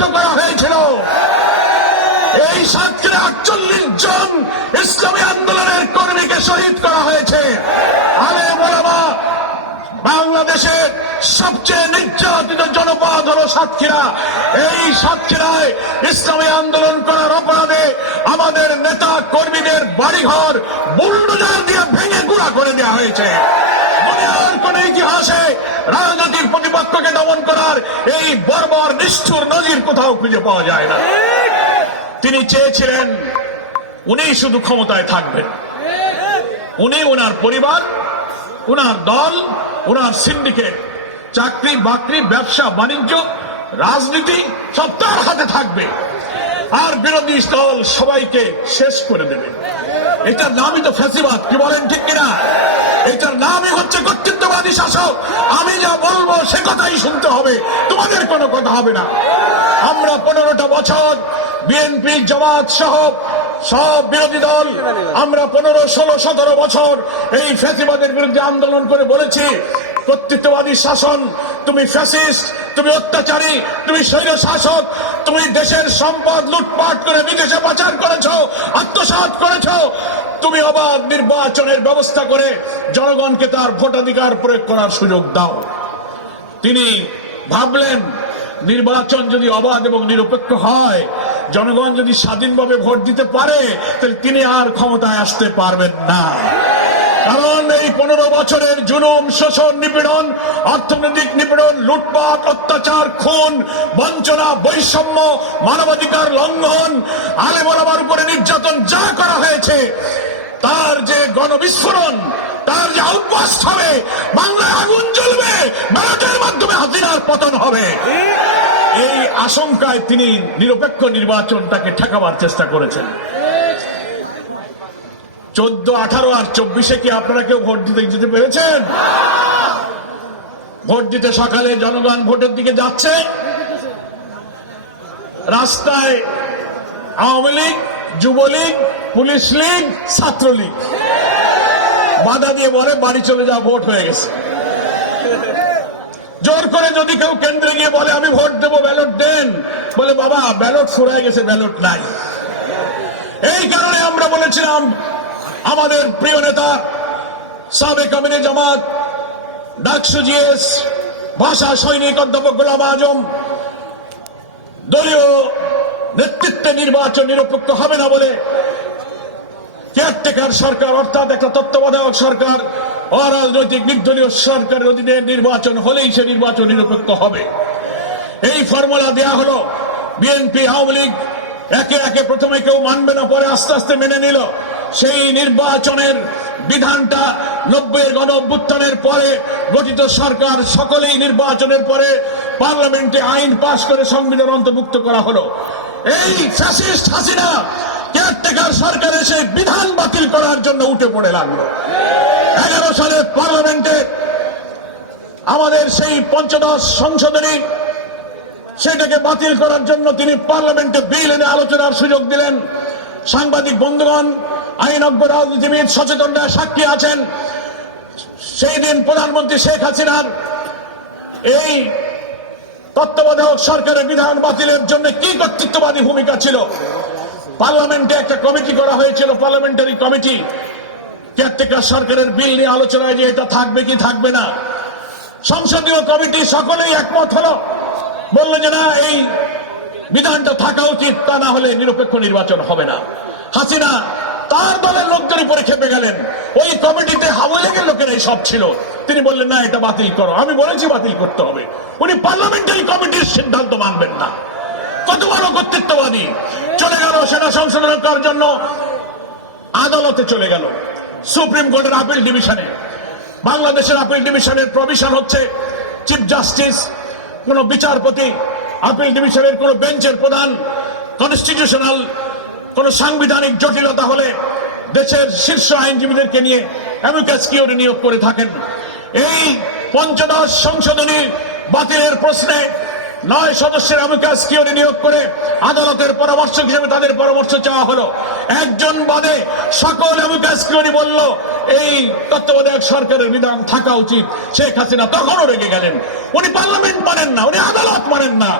গুলিবিদ্ধ করা হয়েছিল। এই সাতক্ষীরা আটচল্লিশ জন ইসলামী আন্দোলনের কর্মীকে শহীদ করা হয়েছে। আলে বলাবা বাংলাদেশের সবচেয়ে নির্যাতিত জনপদ হল সাতক্ষীরা। এই সাতক্ষীরায় ইসলামী আন্দোলন করার অপরাধে আমাদের নেতা কর্মীদের বাড়িঘর বুলডোজার দিয়ে ভেঙে করে দেওয়া হয়েছে। ইতিহাসে প্রতিপক্ষকে দমন করার এই বর্বর, নিষ্ঠুর নজির কোথাও খুঁজে পাওয়া যায় না। তিনি চেয়েছিলেন উনি শুধু ক্ষমতায় থাকবেন। উনি ওনার পরিবার ওনার দল ওনার সিন্ডিকেট। চাকরি, বাকরি, ব্যবসা, বাণিজ্য, রাজনীতি, সব তার হাতে থাকবে। আর বিরোধী দল সবাইকে শেষ করে দেবে। এটার নামই তো ফ্যাসিবাদ কি বলেন ঠিক কিনা? এটার নামই হচ্ছে কর্তৃত্ববাদী শাসক। আমি যা বলব সে কথাই শুনতে হবে, তোমাদের কোনো কথা হবে না। আমরা পনেরোটা বছর বিএনপি, জামাত সহ সব বিরোধী দল, আমরা পনেরো, ষোলো, সতেরো বছর এই ফ্যাসিবাদের বিরুদ্ধে আন্দোলন করে বলেছি, কর্তৃত্ববাদী শাসন তুমি ফ্যাসিস্ট, তুমি অত্যাচারী, তুমি স্বৈর শাসক তুমি দেশের সম্পদ লুটপাট করে বিদেশে পাচার করেছ, আত্মসাৎ করেছ। তুমি অবাধ নির্বাচনের ব্যবস্থা করে জনগণকে তার ভোটাধিকার প্রয়োগ করার সুযোগ দাও। তিনি ভাবলেন, নির্বাচন যদি অবাধ এবং নিরপেক্ষ হয়, জনগণ যদি স্বাধীনভাবে ভোট দিতে পারে, তাহলে তিনি আর ক্ষমতায় আসতে পারবেন না। কারণ এই পনেরো বছরের জুলুম, শোষণ, নিপীড়ন, অর্থনৈতিক নিপীড়ন, লুটপাট, অত্যাচার, খুন, বঞ্চনা, বৈষম্য, মানবাধিকার লঙ্ঘন আলে বরাবার উপরে নির্যাতন যা করা হয়েছে, তার যে গণবিস্ফোরণ, তার যে আউটবাস্ট হবে, বাংলায় আগুন জ্বলবে, ব্যালটের মাধ্যমে হাসিনার পতন হবে। এই আশঙ্কায় তিনি নিরপেক্ষ নির্বাচনটাকে ঠেকাবার চেষ্টা করেছেন। চোদ্দ, আঠারো আর চব্বিশে কি আপনারা কেউ ভোট দিতে যেতে পেরেছেন? ভোট দিতে সকালে জনগণ ভোটের দিকে যাচ্ছে। রাস্তায় আওয়ামী লীগ, যুবলীগ, পুলিশ লীগ, ছাত্রলীগ। বাধা দিয়ে বলে বাড়ি চলে যাওয়া ভোট হয়ে গেছে। জোর করে যদি কেউ কেন্দ্রে গিয়ে বলে, আমি ভোট দেবো ব্যালট দেন, বলে, বাবা, ব্যালট ফুরায় গেছে, ব্যালট নাই। এই কারণে আমরা বলেছিলাম আমাদের প্রিয় নেতা, সাবেক আমিনে জামাত, ডাকসু জিএস, ভাষা সৈনিক অধ্যাপক গোলাম আজম, দলীয় নেতৃত্বে নির্বাচন নিরপেক্ষ হবে না বলে কেয়ারটেকার সরকার, অর্থাৎ একটা তত্ত্বাবধায়ক সরকার, অরাজনৈতিক নির্দলীয় সরকারের অধীনে নির্বাচন হলেই সে নির্বাচন নিরপেক্ষ হবে। এই ফর্মুলা দেয়া হলো, বিএনপি, আওয়ামী লীগ একে একে প্রথমে কেউ মানবে না, পরে আস্তে আস্তে মেনে নিল। সেই নির্বাচনের বিধানটা নব্বইয়ের গণ অভ্যুত্থানের পরে গঠিত সরকার সকলেই নির্বাচনের পরে পার্লামেন্টে আইন পাশ করে সংবিধান অন্তর্ভুক্ত করা হলো। এই ফ্যাসিস্ট হাসিনা কেয়ারটেকার সরকার এসে বিধান বাতিল করার জন্য উঠে পড়ে লাগল। এগারো সালে পার্লামেন্টে আমাদের সেই পঞ্চদশ সংশোধনী, সেটাকে বাতিল করার জন্য তিনি পার্লামেন্টে বিল এনে আলোচনার সুযোগ দিলেন। সাংবাদিক বন্ধুগণ আইনজ্ঞ রাজনীতিবিদ সচেতনরা সাক্ষী আছেন। সেই দিন প্রধানমন্ত্রী শেখ হাসিনার এই তত্ত্বাবধায়ক সরকারের বিধান বাতিলের জন্য কি কর্তৃত্ববাদী ভূমিকা ছিল? পার্লামেন্টে একটা কমিটি করা হয়েছিল, পার্লামেন্টারি কমিটি। কেয়ারটেকার সরকারের বিল নিয়ে আলোচনায় যে এটা থাকবে কি থাকবে না। সংসদীয় কমিটি সকলেই একমত হলো। বলল যে না, এই বিধানটা থাকা উচিত, তা না হলে নিরপেক্ষ নির্বাচন হবে না। হাসিনা তার দলের লোকদের উপরে খেপে গেলেন। ওই কমিটিতে হাওয়া লেগের লোকেরাই সব ছিল। তিনি বললেন, না, এটা বাতিল করো। আমি বলেছি বাতিল করতে হবে। উনি পার্লামেন্টারি কমিটির সিদ্ধান্ত মানবেন না। কত বড় কর্তৃত্ববাদী। চলে গেল সেটা সংশোধন করার জন্য। আদালতে চলে গেল। সুপ্রিম কোর্টের আপিল ডিভিশনে। বাংলাদেশের আপিল ডিভিশনের প্রভিশন হচ্ছে চিফ জাস্টিস, কোন বিচারপতি, আপিল ডিভিশনের কোন বেঞ্চের প্রধান, কনস্টিটিউশনাল কোন সাংবিধানিক জটিলতা হলে দেশের শীর্ষ আইনজীবীদেরকে নিয়ে অ্যামিকাস কিওরে নিয়োগ করে থাকেন। এই পঞ্চদশ সংশোধনী বাতিলের প্রশ্নে নয় সদস্যের অ্যামিকাস কিওরে নিয়োগ করে আদালতের পরামর্শ হিসেবে তাদের পরামর্শ চাওয়া হলো। একজন বাদে সকল অ্যামিকাস কিওরি বলল এই তত্ত্বাবধায়ক সরকারের বিধান থাকা উচিত। শেখ হাসিনা তখনও রেগে গেলেন। উনি পার্লামেন্ট মানেন না, উনি আদালত মানেন না।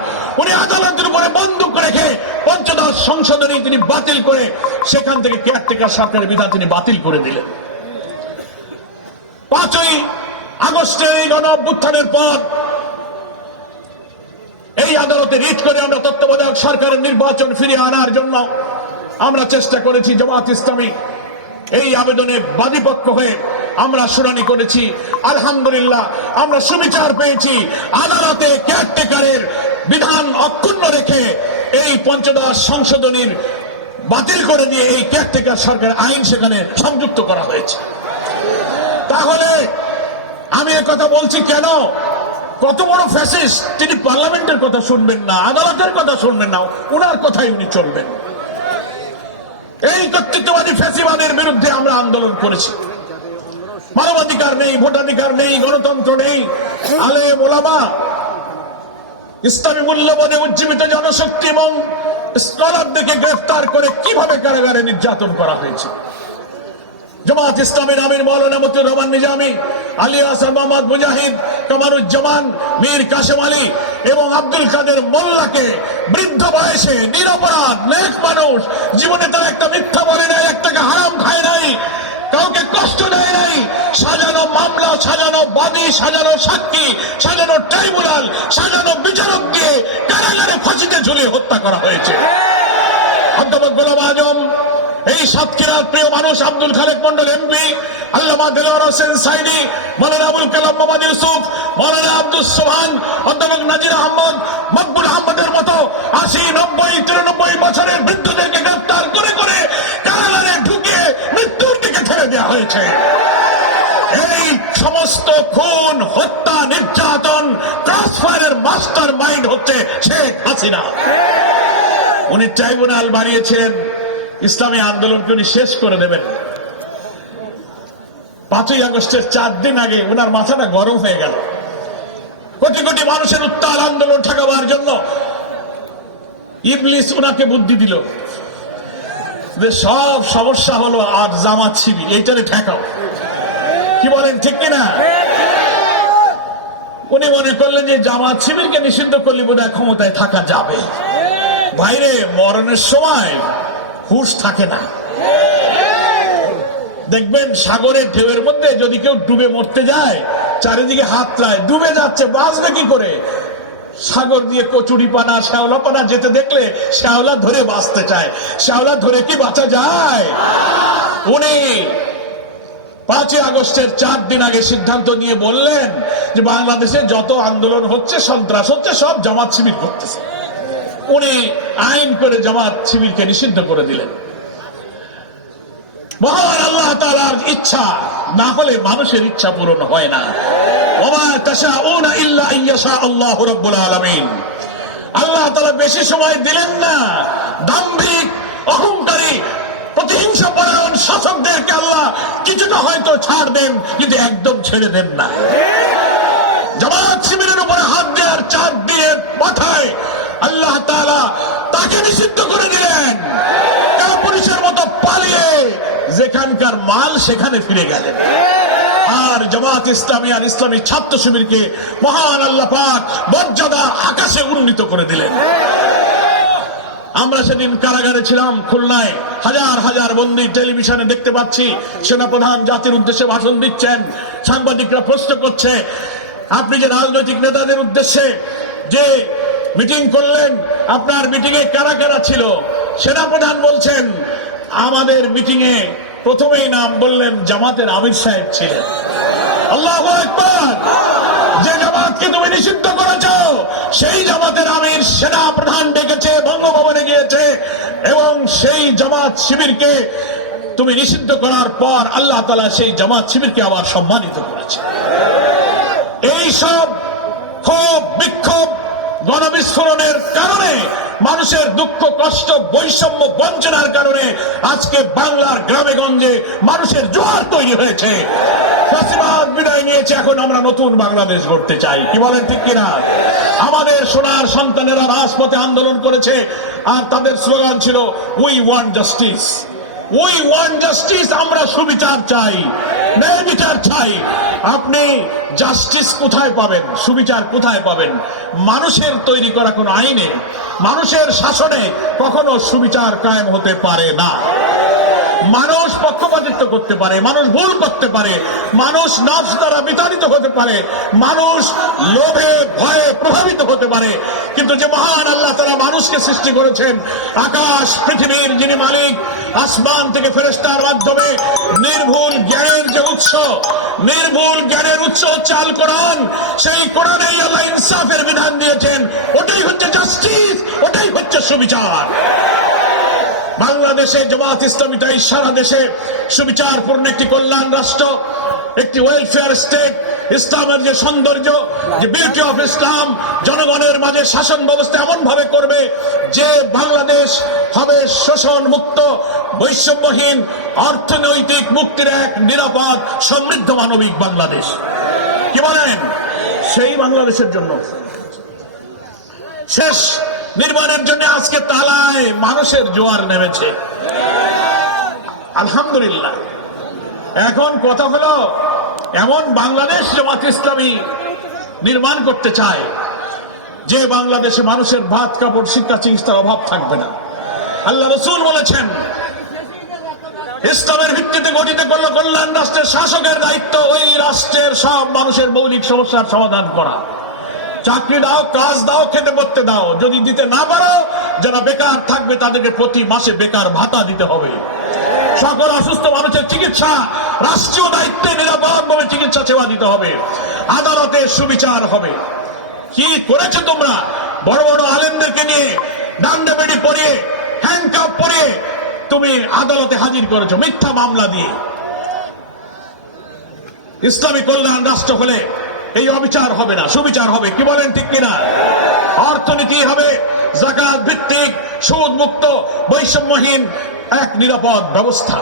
উনি আদালতের উপরে বন্দুক রেখে পঞ্চদশ সংশোধনী তিনি বাতিল করে সেখান থেকে কেয়ারটেকার সরকারের বিধান তিনি বাতিল করে দিলেন। পাঁচই আগস্টের এই গণ অভ্যুত্থানের পর এই আদালতে রিট করে আমরা তত্ত্বাবধায়ক সরকারের নির্বাচন ফিরিয়ে আনার জন্য আমরা চেষ্টা করেছি জামাত ইসলামী। এই আবেদনে বাদীপক্ষ হয়ে আমরা শুনানি করেছি। আলহামদুলিল্লাহ, আমরা সুবিচার পেয়েছি। আদালতে কেয়ারটেকারের বিধান অক্ষুণ্ণ রেখে এই পঞ্চদশ সংশোধনীর বাতিল করে দিয়ে এই কেয়ারটেকার সরকার আইন সেখানে সংযুক্ত করা হয়েছে। তাহলে আমি কথা বলছি কেন? কত বড় ফ্যাসিস্ট তিনি পার্লামেন্টের কথা শুনবেন না, আদালতের কথা শুনবেন না ওনার কথাই উনি চলবেন। এই কর্তৃত্ববাদী ফ্যাসিবাদের বিরুদ্ধে আমরা আন্দোলন করেছি। মানবাধিকার নেই, ভোটাধিকার নেই, গণতন্ত্র নেই। আলে মোলামা ইসলামী মূল্যবোধে উজ্জীবিত জনশক্তি এবং স্কলারদেরকে গ্রেফতার করে কীভাবে কারাগারে নির্যাতন করা হয়েছে? জামাত ইসলামের আমির মৌলানা রহমান নিজামী, আলী হাসান মোহাম্মদ মুজাহিদ, কামারুজ্জামান, মীর কাশেম আলী এবং আব্দুল কাদের মোল্লাকে বৃদ্ধ বয়সে, নিরপরাধ লেখ মানুষ, জীবনে তার একটা মিথ্যা বলে নাই, একটাকে হারাম খায় নাই, কাউকে কষ্ট দেয় নাই। সাজানো মামলা, সাজানো বাদী, সাজানো সাক্ষী, সাজানো ট্রাইব্যুনাল, সাজানো বিচারক দিয়ে কারাগারে ফাঁসিতে ঝুলিয়ে হত্যা করা হয়েছে। অধ্যাপক গোলাম আজম, এই সাতক্ষীরার প্রিয় মানুষ আব্দুল খালেক মন্ডল এমপি আল্লামা দেলোয়ার হোসেন সাইদি, মৌলানা আবুল কালাম মোহাম্মদ ইউসুফ, মৌলানা আব্দুল সোহান, অধ্যাপক নাজির আহমদ, মকবুল আহমদের মতো আশি, নব্বই, তিরানব্বই বছরের বৃদ্ধদেরকে গ্রেফতার করে করে কারাগারে ঢুকিয়ে মৃত্যুর দিকে ঠেলে দেওয়া হয়েছে। এই সমস্ত খুন, হত্যা, নির্যাতন ট্রান্সফারের মাস্টার মাইন্ড হচ্ছে শেখ হাসিনা। উনি ট্রাইব্যুনাল বানিয়েছিলেন। ইসলামী আন্দোলনকে উনি শেষ করে দেবেন। পাঁচই আগস্টের চার দিন আগে ওনার মাথাটা গরম হয়ে গেল। কোটি কোটি মানুষের উত্তাল আন্দোলন ঠেকাবার জন্য ইবলিস ওনাকে বুদ্ধি দিল যে সব সমস্যা হলো আর জামাত ছিবি এইটারে ঠেকাও। কি বলেন, ঠিক কিনা? উনি মনে করলেন যে জামাত শিবিরকে নিষিদ্ধ করলে বোধ ক্ষমতায় থাকা যাবে। বাইরে মরণের সময় হুশ থাকে না। দেখবেন সাগরের ঢেউয়ের মধ্যে যদি কেউ ডুবে মরতে যায়, চারিদিকে হাত রায়, ডুবে যাচ্ছে, বাঁচবে কি করে? সাগর দিয়ে কচুরি পানা শ্যাওলা পানা যেতে দেখলে শ্যাওলা ধরে বাঁচতে চায়। শ্যাওলা ধরে কি বাঁচা যায়? উনি পাঁচই আগস্টের চার দিন আগে সিদ্ধান্ত নিয়ে বললেন যে বাংলাদেশে যত আন্দোলন হচ্ছে, সন্ত্রাস হচ্ছে, সব জামাত শিবির করতেছে। উনি আইন করে জামাত শিবিরকে নিষিদ্ধ করে দিলেন। মহান আল্লাহ তালার ইচ্ছা না হলে মানুষের ইচ্ছা পূরণ হয় না। একদম ছেড়ে দেন না। জামাত শিবিরের উপরে হাত দেওয়ার চার দিনের মাথায় আল্লাহ তাআলা তাকে নিষিদ্ধ করে দিলেন। পুলিশের মতো পালিয়ে যেখানকার মাল সেখানে ফিরে গেলেন। আর জামাত ইসলামী আর ইসলামী ছাত্র শিবিরকে মহান আল্লাহ পাক মর্যাদা আকাশে উন্নীত করে দিলেন। আমরা সেদিন কারাগারে ছিলাম, খুলনায় হাজার হাজার বন্দী টেলিভিশনে দেখতে পাচ্ছি, সেনাপ্রধান জাতির উদ্দেশ্যে ভাষণ দিচ্ছেন, সাংবাদিকরা প্রশ্ন করছে, আপনি যে রাজনৈতিক নেতাদের উদ্দেশ্যে যে মিটিং করলেন। আপনার মিটিং এ কারা কারা ছিল? সেনাপ্রধান বলছেন, আমাদের মিটিং এ প্রথমেই নাম বললেন জামাতের আমির সাহেব ছিলেন। আল্লাহ যে জামাতকে তুমি নিষিদ্ধ করেছ, সেই জামাতের আমির সেনা প্রধান ডেকেছে, বঙ্গভবনে গিয়েছে, এবং সেই জামাত শিবিরকে তুমি নিষিদ্ধ করার পর আল্লাহ তালা সেই জামাত শিবিরকে আবার সম্মানিত করেছে। এই সব ক্ষোভ, বিক্ষোভ গণবিস্ফোরণের কারণে, মানুষের দুঃখ, কষ্ট, বৈষম্য, বঞ্চনার কারণে আজকে বাংলার গ্রামে গঞ্জে মানুষের জোয়ার তৈরি হয়েছে। বিদায় নিয়েছে, এখন আমরা নতুন বাংলাদেশ গড়তে চাই। কি বলেন, ঠিক কিনা? আমাদের সোনার সন্তানেরা রাজপথে আন্দোলন করেছে, আর তাদের স্লোগান ছিল we want justice we want justice আমরা সুবিচার চাই, ন্যায় বিচার চাই। আপনি জাস্টিস কোথায় পাবেন? সুবিচার কোথায় পাবেন? মানুষের তৈরি করা কোনো আইনে, মানুষের শাসনে কখনো সুবিচার কায়েম হতে পারে না। মানুষ পক্ষপাতিত্ব করতে পারে, মানুষ ভুল করতে পারে, মানুষ নফস দ্বারা বিতাড়িত হতে পারে, মানুষ লোভে, ভয়ে প্রভাবিত হতে পারে। কিন্তু যে মহান আল্লাহ তারা মানুষকে সৃষ্টি করেছেন, আকাশ, পৃথিবীর যিনি মালিক, আসমান থেকে ফেরেস্তার মাধ্যমে নির্ভুল জ্ঞানের যে উৎস, নির্ভুল জ্ঞানের উৎস হচ্ছে আল কোরআন। সেই কোরআনেই আল্লাহ ইনসাফের বিধান দিয়েছেন, ওটাই হচ্ছে জাস্টিস ওটাই হচ্ছে সুবিচার। বাংলাদেশে জামাত ইসলামী তাই সারা দেশে সুবিচারপূর্ণ একটি কল্যাণ রাষ্ট্র, একটি ওয়েলফেয়ার স্টেট ইসলামের যে সৌন্দর্য, যে বিউটি অফ ইসলাম জনগণের মাঝে শাসন ব্যবস্থা এমন ভাবে করবে যে বাংলাদেশ হবে শোষণ মুক্ত, বৈষম্যহীন, অর্থনৈতিক মুক্তির এক নিরাপদ, সমৃদ্ধ মানবিক বাংলাদেশ। কি বলেন? সেই বাংলাদেশের জন্য। শেষ নির্মাণের জন্য আজকে তালায় মানুষের জোয়ার নেমেছে। আলহামদুলিল্লাহ। এখন কথা হলো, এমন বাংলাদেশ জামাত ইসলামী নির্মাণ করতে চায়, যে বাংলাদেশে মানুষের ভাত, কাপড়, শিক্ষা, চিকিৎসার অভাব থাকবে না। আল্লাহ রসুল বলেছেন, ইসলামের ভিত্তিতে গঠিত করল কল্যাণ রাষ্ট্রের শাসকের দায়িত্ব, ওই রাষ্ট্রের সব মানুষের মৌলিক সমস্যার সমাধান করা। চাকরি দাও, কাজ দাও, খেতে পড়তে দাও। যদি দিতে না পারো, যারা বেকার থাকবে তাদেরকে প্রতি মাসে বেকার ভাতা দিতে হবে। সকল অসুস্থ মানুষের চিকিৎসা, রাষ্ট্রীয় দায়িত্বে নিরাপদ ভাবে চিকিৎসা সেবা দিতে হবে। আদালতে সুবিচার হবে। কি করেছ তোমরা? বড় বড় আলেমদেরকে নিয়ে ডান্ডা বেড়ি পরিয়ে হ্যান্ডকাপ পরিয়ে তুমি আদালতে হাজির করেছ মিথ্যা মামলা দিয়ে। ইসলামী কল্যাণ রাষ্ট্র হলে এই অবিচার হবে না, সুবিচার হবে, কি বলেন ঠিক কিনা? অর্থনীতি হবে, জাকাত ভিত্তিক সুদ মুক্ত বৈষম্যহীন, এক নিরাপদ ব্যবস্থা।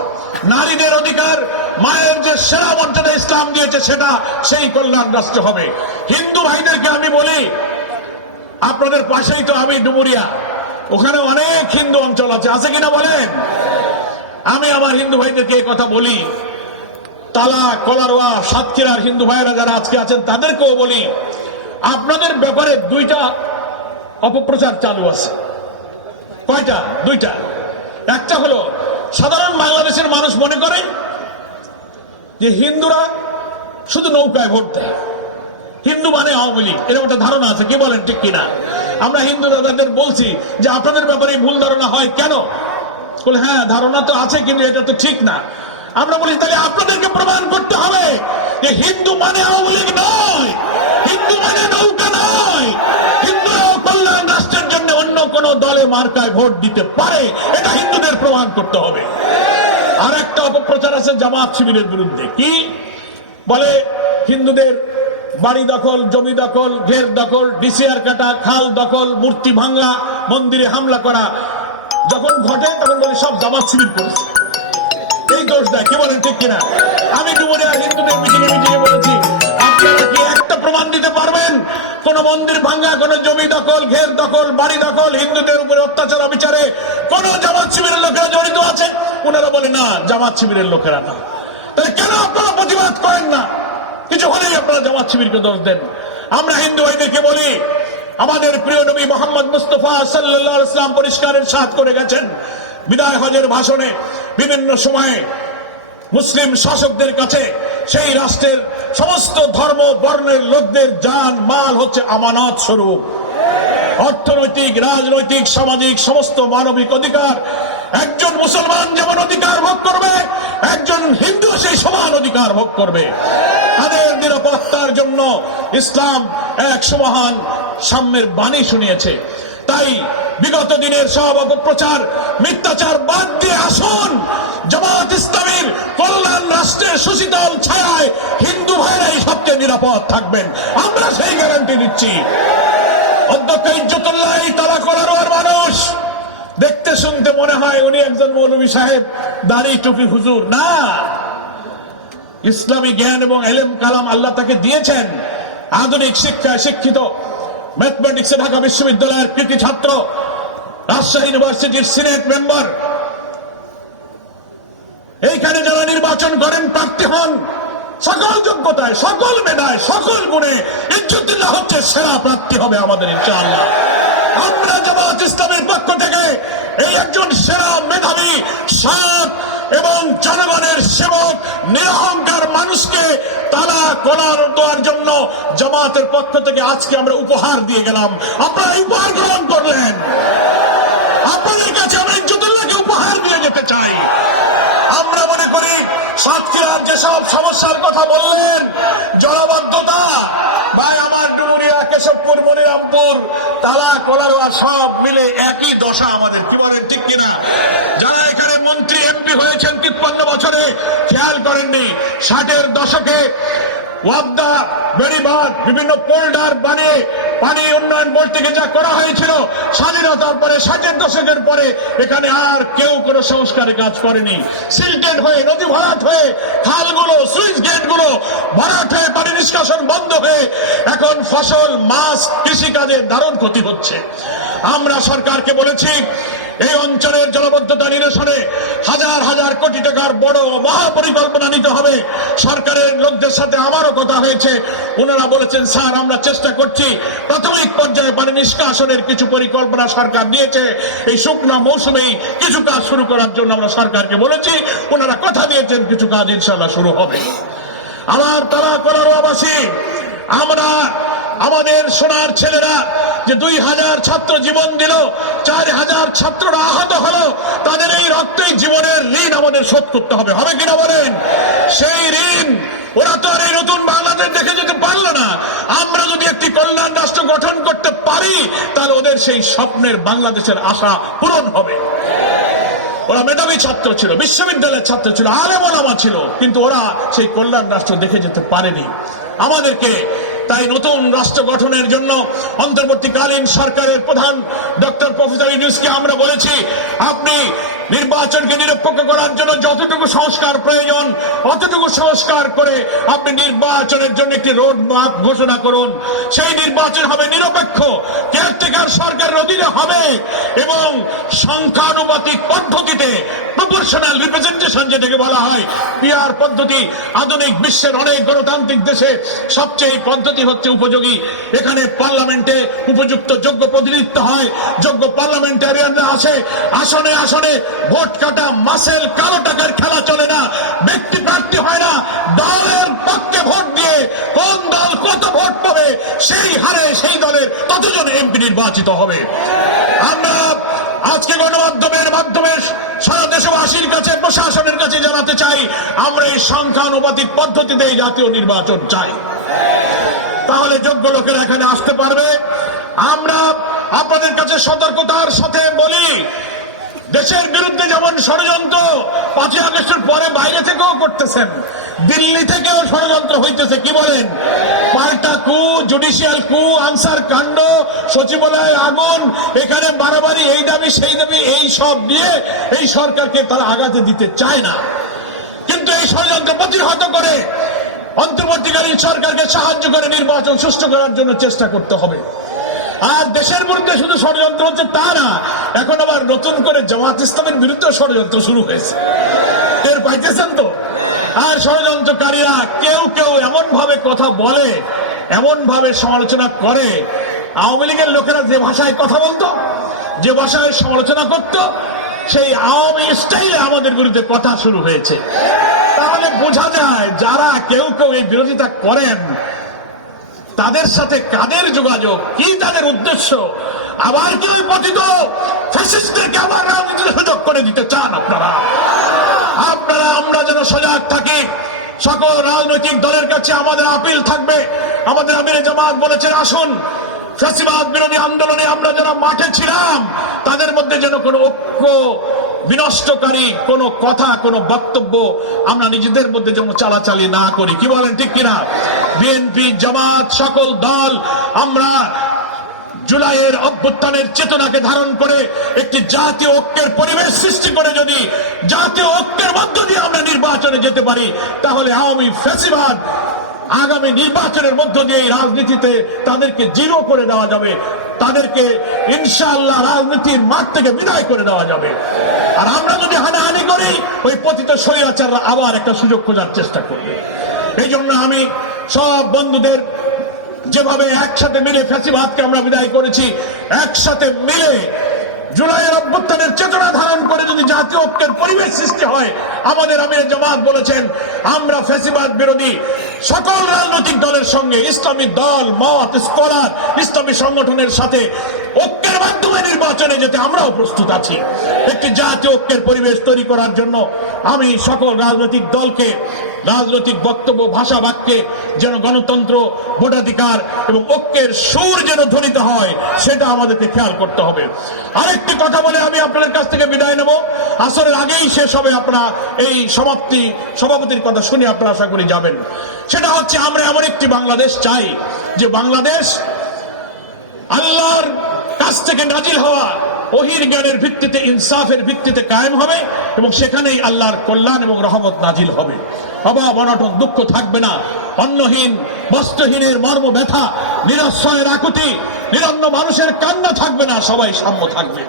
নারীদের অধিকার, মায়ের যে সেরা মর্যাদা ইসলাম দিয়েছে সেটা সেই কল্যাণ রাষ্ট্র হবে। হিন্দু ভাইদেরকে আমি বলি, আপনাদের পাশেই তো আমি ডুমুরিয়া। ওখানে অনেক হিন্দু অঞ্চল আছে আছে কিনা বলেন? আমি আমার হিন্দু ভাইদেরকে কথা বলি। তালা কলারোয়া সাতক্ষীরার হিন্দু ভাইয়েরা যারা আজকে আছেন, তাদেরকেও বলি, আপনাদের ব্যাপারে দুইটা অপপ্রচার চালু আছে। কয়টা? দুইটা। একটা হলো, সাধারণ বাংলাদেশের মানুষ মনে করে যে হিন্দুরা শুধু নৌকায় ভোট দেয়। হিন্দু মানে আওয়ামী লীগ। এরকম একটা ধারণা আছে, কি বলেন, ঠিক কিনা? আমরা হিন্দু দাদাদের বলছি যে আপনাদের ব্যাপারে ভুল ধারণা হয় কেন? বলে হ্যাঁ ধারণা তো আছে, কিন্তু এটা তো ঠিক না। আমরা বলি, তাহলে আপনাদেরকে প্রমাণ করতে হবে যে হিন্দু মানে আওয়ামী লীগ নয়, হিন্দু মানে নৌকা নয়। হিন্দুরাও কল্যাণ রাষ্ট্রের জন্য অন্য কোন দলে মার্কায় ভোট দিতে পারে, এটা হিন্দুদের প্রমাণ করতে হবে। আর একটা অপপ্রচার আছে জামাত শিবিরের বিরুদ্ধে। কি? বলে হিন্দুদের বাড়ি দখল, জমি দখল, ঘের দখল, ডিসিআর কাটা, খাল দখল, মূর্তি ভাঙ্গা মন্দিরে হামলা করা, যখন ঘটে তখন বলে সব জামাত শিবির করেছে। এই কি বলেন, ঠিক কিনা? আমি হিন্দুদের বলেছি? আপনারা কি একটা প্রমাণ দিতে পারবেন? কোন মন্দির ভাঙ্গা কোন জমি দখল, ঘের দখল, বাড়ি দখল, হিন্দুদের উপরে অত্যাচার বিচারে কোন জামাত শিবিরের লোকেরা জড়িত আছে? ওনারা বলে, না, জামাত শিবিরের লোকেরা না। তাহলে কেন আপনারা প্রতিবাদ করেন না? কিছু হলেই আপনারা জামাত শিবিরকে দোষ দেন। আমরা হিন্দু ভাইদেরকে বলি, আমাদের প্রিয় নবী মোহাম্মদ মুস্তফা সাল্লাহ ইসলাম পরিষ্কারের সাথ করে গেছেন। বিদায় হজের ভাষণে। বিভিন্ন সময়ে মুসলিম শাসকদের কাছে সেই রাষ্ট্রের সমস্ত ধর্ম, বর্ণের, লোকদের যান মাল হচ্ছে আমানত স্বরূপ। অর্থনৈতিক, রাজনৈতিক, সামাজিক, সমস্ত মানবিক অধিকার একজন মুসলমান যেমন অধিকার ভোগ করবে, একজন হিন্দু সেই সমান অধিকার ভোগ করবে। তাদের নিরাপত্তার জন্য ইসলাম এক সমাহান সাম্যের বাণী শুনিয়েছে। তাই বিগত দিনের সব অপপ্রচার, মিথ্যাচার বাদ দিয়ে আসুন। জামাত ইসলামীর কল্যাণ রাষ্ট্রের সুশীতল ছায়ায় হিন্দু ভাইরাই সবচেয়ে নিরাপদ থাকবেন। আমরা সেই গ্যারান্টি দিচ্ছি। অধ্যক্ষ ইজ্জতুল্লাহ তারা করার মানুষ। দেখতে শুনতে মনে হয় উনি একজন মৌলবী সাহেব, দাড়ি টুপি হুজুর। না। ইসলামী জ্ঞান এবং এলেম, কালাম আল্লাহ তাকে দিয়েছেন। আধুনিক শিক্ষায় শিক্ষিত। ম্যাথমেটিক্সে ঢাকা বিশ্ববিদ্যালয়ের কৃতি ছাত্র, রাজশাহী ইউনিভার্সিটির সিনেট মেম্বার এইখানে যারা নির্বাচন করেন, প্রার্থী হন, সকল যোগ্যতায়, সকল মেধায়, সকল গুণে ইজ্জুদ্দিল্লাহ হচ্ছে সেরা প্রার্থী হবে আমাদের, ইনশাআল্লাহ। আমরা জামাত ইসলামের পক্ষ থেকে এই একজন সেরা মেধাবী সাপ এবং জনগণের সেবক, নিরহংকার মানুষকে তারা কলার দেওয়ার জন্য জামাতের পক্ষ থেকে আজকে আমরা উপহার দিয়ে গেলাম। আপনারা উপহার গ্রহণ করলেন। আপনাদের কাছে আমরা ইজ্জতুল্লাহকে উপহার দিয়ে যেতে চাই। আমরা মনে করি সাতক্ষীরার যেসব সমস্যার কথা বললেন, জলবদ্ধতা, ভাই, আমার ডুমুরিয়া, কেশবপুর, মনিরামপুর, তালা, কলারোয়া সব মিলে একই দশা আমাদের। কি বলেন, ঠিক কিনা? যারা এখানে মন্ত্রী, এমপি হয়েছেন তিপ্পান্ন বছরে, খেয়াল করেননি, ষাটের দশকে ওয়াবদা, বেড়িবাঁধ, বিভিন্ন পোল্ডার বানিয়ে পানি উন্নয়ন বোর্ড থেকে যা করা হয়েছিল, স্বাধীনতার পরে, ষাটের দশকের পরে, এখানে আর কেউ কোনো সংস্কারে কাজ করেনি। সিলটেড হয়ে, নদী ভরাট হয়ে, খালগুলো, সুইচ গেটগুলো ভরাট হয়ে, পানি নিষ্কাশন বন্ধ হয়ে, এখন ফসল, মাছ, কৃষিকাজের দারুণ ক্ষতি হচ্ছে। আমরা সরকারকে বলেছি এই অঞ্চলের জলবদ্ধতা নিরসনে হাজার হাজার কোটি টাকার বড় মহাপরিকল্পনা নিতে হবে। সরকারের লোকদের সাথে আমারও কথা হয়েছে। ওনারা বলেছেন, স্যার, আমরা চেষ্টা করছি। প্রাথমিক পর্যায়ে পানি নিষ্কাশনের কিছু পরিকল্পনা সরকার নিয়েছে এই শুকনা মৌসুমেই কিছু কাজ শুরু করার জন্য আমরা সরকারকে বলেছি। ওনারা কথা দিয়েছেন, কিছু কাজ ইনশাল্লাহ শুরু হবে। আমার তারা করার আবাসী আমরা, আমাদের সোনার ছেলেরা যে দুই হাজার ছাত্র জীবন দিল, চার হাজার ছাত্ররা আহত হলো, তাদের এই রক্তই জীবনের ঋণ আমাদের শোধ করতে হবে। হবে কিনা বলেন? সেই ঋণ, ওরা তো আর এই নতুন বাংলাদেশ দেখে যেতে পারল না। আমরা যদি একটি কল্যাণ রাষ্ট্র গঠন করতে পারি, তাহলে ওদের সেই স্বপ্নের বাংলাদেশের আশা পূরণ হবে। ওরা মেধাবী ছাত্র ছিল, বিশ্ববিদ্যালয়ের ছাত্র ছিল, আলেমা ছিল, কিন্তু ওরা সেই কল্যাণ রাষ্ট্র দেখে যেতে পারেনি। আমাদেরকে তাই নতুন রাষ্ট্র গঠনের জন্য অন্তর্বর্তীকালীন সরকারের প্রধান ডক্টর প্রফেসর ইউনুসকে আমরা বলেছি আপনি নির্বাচনকে নিরপেক্ষ করার জন্য যতটুকু সংস্কার প্রয়োজন, অতটুকু সংস্কার করে আপনি নির্বাচনের জন্য একটি রোড ম্যাপ ঘোষণা করুন। সেই নির্বাচন হবে নিরপেক্ষ। কেয়ারটেকার সরকারের অধীনে হবে এবং সংখ্যানুপাতিক পদ্ধতিতে প্রপোর্শনাল রিপ্রেজেন্টেশন যেটাকে বলা হয় পিআর পদ্ধতি আধুনিক বিশ্বের অনেক গণতান্ত্রিক দেশে সবচেয়ে পদ্ধতি হচ্ছে উপযোগী। এখানে পার্লামেন্টে উপযুক্ত যোগ্য প্রতিনিধিত্ব হয়, যোগ্য পার্লামেন্টারিয়ানরা আসে, আসনে আসনে ভোট কাটা মাসেল কালো টাকার খেলা চলে না। ব্যক্তি প্রার্থী হয় না। দলের পক্ষে ভোট দিয়ে কোন দল কত ভোট পাবে, সেই হারে সেই দলের ততজন এমপি নির্বাচিত হবে? আমরা আজকে গণমাধ্যমের মাধ্যমে সারা দেশবাসীর কাছে, প্রশাসনের কাছে জানাতে চাই, আমরা এই সংখ্যানুপাতিক পদ্ধতিতে এই জাতীয় নির্বাচন চাই। তাহলে যোগ্য লোকেরা এখানে আসতে পারবে। আমরা আপনাদের কাছে সতর্কতার সাথে বলি দেশের বিরুদ্ধে যেমন ষড়যন্ত্র পাঁচই আগস্টের পরে বাইরে থেকেও করতেছেন, দিল্লি থেকেও ষড়যন্ত্র হইতেছে, কি বলেন? পাল্টা কু জুডিশিয়াল কু, আনসার কাণ্ড সচিবালয় আগুন, এখানে বাড়াবাড়ি, এই দাবি, সেই দাবি, এই সব দিয়ে এই সরকারকে তারা আগাতে দিতে চায় না। কিন্তু এই ষড়যন্ত্র প্রতিহত করে অন্তর্বর্তীকালীন সরকারকে সাহায্য করে নির্বাচন সুষ্ঠু করার জন্য চেষ্টা করতে হবে। আর দেশের বিরুদ্ধে শুধু ষড়যন্ত্র হচ্ছে তা না, এখন আবার নতুন করে জামাত ইসলামের বিরুদ্ধে ষড়যন্ত্র শুরু হয়েছে। এর পাইতেছেন তো? আর ষড়যন্ত্রকারীরা কেউ কেউ এমন ভাবে কথা বলে এমন ভাবে সমালোচনা করে। আওয়ামী লীগের লোকেরা যে ভাষায় কথা বলতো, যে ভাষায় সমালোচনা করত, সেই আওয়ামী স্টাইলে আমাদের বিরুদ্ধে কথা শুরু হয়েছে। তাহলে বোঝা যায় যারা কেউ কেউ এই বিরোধিতা করেন তাদের সাথে কাদের যোগাযোগ? কি তাদের উদ্দেশ্য? আবার কি ওই পতিত ফ্যাসিস্টদেরকে আবার সুযোগ করে দিতে চান আপনারা? আপনারা, আমরা যেন সজাগ থাকি। সকল রাজনৈতিক দলের কাছে আমাদের আপিল থাকবে। আমাদের আমির জামাত বলেছেন, আসুন, ফ্যাসিবাদ বিরোধী আন্দোলনে আমরা যারা মাঠে ছিলাম, তাদের মধ্যে যেন কোনো ঐক্য বিনষ্টকারী কোনো কথা, কোনো বক্তব্য আমরা নিজেদের মধ্যে যেন চালাচালি না করি। কি বলেন ঠিক কিনা? বিএনপি জামাত, সকল দল আমরা জুলাইয়ের অভ্যুত্থানের চেতনাকে ধারণ করে একটি জাতীয় ঐক্যের পরিবেশ সৃষ্টি করে যদি জাতীয় ঐক্যের মধ্য দিয়ে আমরা নির্বাচনে যেতে পারি, তাহলে আওয়ামী ফ্যাসিবাদ আগামী নির্বাচনের মধ্য দিয়ে এই রাজনীতিতে তাদেরকে জিরো করে দেওয়া যাবে। তাদেরকে ইনশাআল্লাহ রাজনীতির মাঠ থেকে বিদায় করে দেওয়া যাবে। আর আমরা যদি হানাহানি করি, ওই পতিত স্বৈরাচাররা আবার একটা সুযোগ খোঁজার চেষ্টা করবে। এই জন্য আমি সব বন্ধুদের যেভাবে একসাথে মিলে ফ্যাসিবাদকে আমরা বিদায় করেছি, একসাথে মিলে জুলাইয়ের অভ্যুত্থানের চেতনা ধারণ করে যদি জাতীয় ঐক্যের পরিবেশ সৃষ্টি হয়, আমাদের আমির জামাত বলেছেন, আমরা ফ্যাসিবাদ বিরোধী সকল রাজনৈতিক দলের সঙ্গে ইসলামী দল মত স্কলার ইসলামী সংগঠনের সাথে ঐক্যের মাধ্যমে নির্বাচনে যেতে আমরাও প্রস্তুত আছি। একটি জাতীয় ঐক্যের পরিবেশ তৈরি করার জন্য আমি সকল রাজনৈতিক দলকে, রাজনৈতিক বক্তব্য ভাষা বাক্যে যেন গণতন্ত্র, ভোটাধিকার এবং ঐক্যের সুর যেন ধ্বনিত হয়, সেটা আমাদেরকে খেয়াল করতে হবে। আরেকটি কথা বলে আমি আপনাদের কাছ থেকে বিদায় নেব। আসরের আগেই শেষ হবে আপনারা এই সমাপ্তি, সভাপতির কথা শুনে আপনারা আশা করি যাবেন। সেটা হচ্ছে আমরা এমন একটি বাংলাদেশ চাই, যে বাংলাদেশ আল্লাহর কাছ থেকে নাজিল হওয়া ওহির জ্ঞানের ভিত্তিতে, ইনসাফের ভিত্তিতে কায়েম হবে এবং সেখানেই আল্লাহর কল্যাণ এবং রহমত নাজিল হবে। অভাব, অনটন, দুঃখ থাকবে না। অন্নহীন, বস্ত্রহীনের মর্ম ব্যথা নিরস্বয়ের আকুতি, নিরন্ন মানুষের কান্না থাকবে না, সবাই সাম্য থাকবে।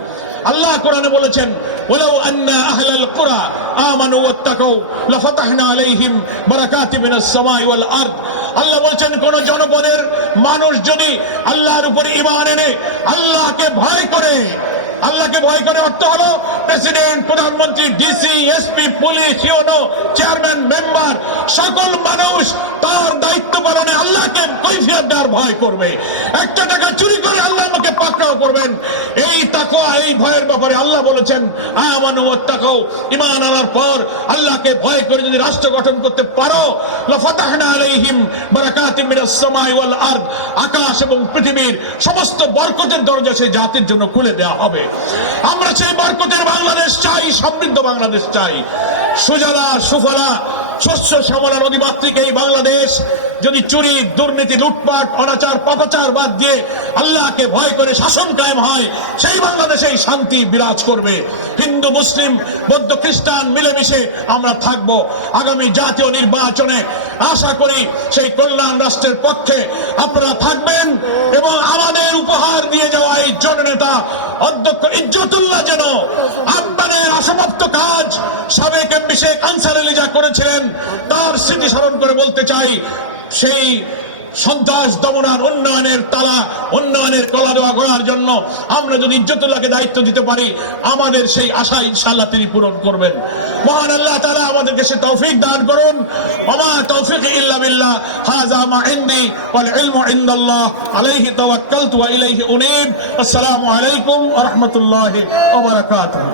আল্লাহ কোরআনে বলেছেন ওলাউ আন্না আহলাল কুরা আমানু ওয়াত্তাকাউ, লাফাতাহনা আলাইহিম বারাকাতিম মিনাস সামাই ওয়াল আরদ। আল্লাহ বলছেন কোন জনপদের মানুষ যদি আল্লাহর উপরে ইমান এনে আল্লাহকে ভয় করে আল্লাহকে ভয় করে অর্থ হলো প্রেসিডেন্ট, প্রধানমন্ত্রী DC SP police, UNO, chairman, member, সকল মানুষ তার দায়িত্ব পালনে আল্লাহকে কৈফিয়ত দেওয়ার ভয় করবে। একটা টাকা চুরি করে আল্লাহ আমাকে পাকড়াও করবেন। এই তাকওয়া, এই ভয়ের ব্যাপারে আল্লাহ বলেছেন, আমানু ওয়াত্তাকাউ ঈমান আনার পর আল্লাহকে ভয় করে যদি রাষ্ট্র গঠন করতে পারো, লাফাতাহনা আলাইহিম বারাকাতিম মিনাস সামাই ওয়াল আরদ। আকাশ এবং পৃথিবীর সমস্ত বরকতের দরজা সেই জাতির জন্য খুলে দেওয়া হবে। আমরা চাই বরকতের বাংলাদেশ চাই সমৃদ্ধ বাংলাদেশ চাই। সুজলা, সুফলা, শস্য, শ্যামলা নদীমাতৃক এই বাংলাদেশ। যদি চুরি, দুর্নীতি, লুটপাট, অনাচার, পাপাচার বাদ দিয়ে আল্লাহকে ভয় করে শাসন কায়েম হয়, সেই বাংলাদেশেই শান্তি বিরাজ করবে। হিন্দু, মুসলিম, বৌদ্ধ, খ্রিস্টান মিলেমিশে আমরা থাকব। আগামী জাতীয় নির্বাচনে আশা করি সেই কল্যাণ রাষ্ট্রের পক্ষে আপনারা থাকবেন এবং আমাদের উপহার দিয়ে যাওয়া এই জননেতা অধ্যক্ষ ইজ্জতুল্লাহ যেন আপনাদের অসমাপ্ত কাজ সাবেক শেখ আনসার আলী যা করেছিলেন, তার স্মৃতি স্মরণ করে বলতে চাই, সেই সন্ত্রাস দমনার উন্নয়নের তালা, উন্নয়নের কলা দেওয়া জন্য আমরা যদি ইজ্জতুল্লাহকে দায়িত্ব দিতে পারি, আমাদের সেই আশা ইনশাআল্লাহ তিনি পূরণ করবেন। মহান আল্লাহ তাআলা আমাদেরকে সে তৌফিক দান করুন। তৌফিক ইল্লা বিল্লাহ। হাযা মা ইনদি ওয়াল ইলমু আলাইহি তাওয়াক্কালতু ওয়া ইলাইহি উনীব। আসসালামু আলাইকুম ওয়া রাহমাতুল্লাহি ওয়া বারাকাতুহু।